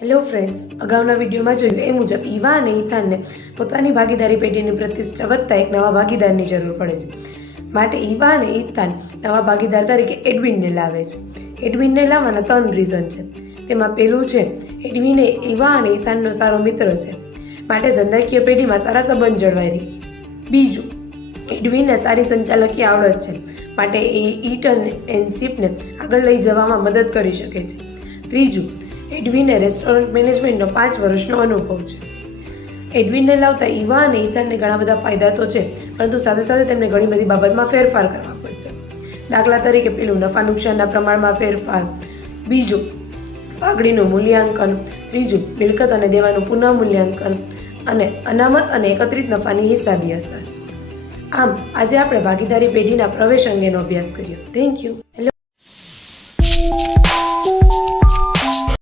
Hello friends, અગાઉના વિડીયોમાં જોયું એ મુજબ ઈવા અને ઇથાનને પોતાની ભાગીદારી પેઢીની પ્રતિષ્ઠા વધતા એક નવા ભાગીદારની જરૂર પડે છે. માટે ઈવા અને ઇથાન નવા ભાગીદાર તરીકે એડવિનને લાવે છે. એડવિનને લાવવાના 3 રીઝન છે. તેમાં પહેલું છે, એડવિન ઈવા અને ઇથાનનો સારો મિત્ર છે, માટે ધંધાકીય પેઢીમાં સારા સંબંધ જળવાઈ રહે. બીજું, એડવિનને સારી સંચાલકીય આવડત છે, માટે એ ઇન્ટર્નશીપને આગળ લઈ જવામાં મદદ કરી શકે છે. ત્રીજું, એડવિનને રેસ્ટોરન્ટ મેનેજમેન્ટનો 5 વર્ષનો અનુભવ છે. એડવિનને લાવતા ઈવા અને ઇથાનને ઘણા બધા ફાયદા તો છે, પરંતુ સાથે સાથે તેમને ઘણી બધી બાબતમાં ફેરફાર કરવા પડશે. દાખલા તરીકે પેલું, નફા નુકસાનના પ્રમાણમાં ફેરફાર. બીજું, પાઘડીનું મૂલ્યાંકન. ત્રીજું, મિલકત અને દેવાનું પુનઃમૂલ્યાંકન. અને અનામત અને એકત્રિત નફાની હિસાબી અસર. આમ આજે આપણે ભાગીદારી પેઢીના પ્રવેશ અંગેનો અભ્યાસ કર્યો. Thank you. હેલો.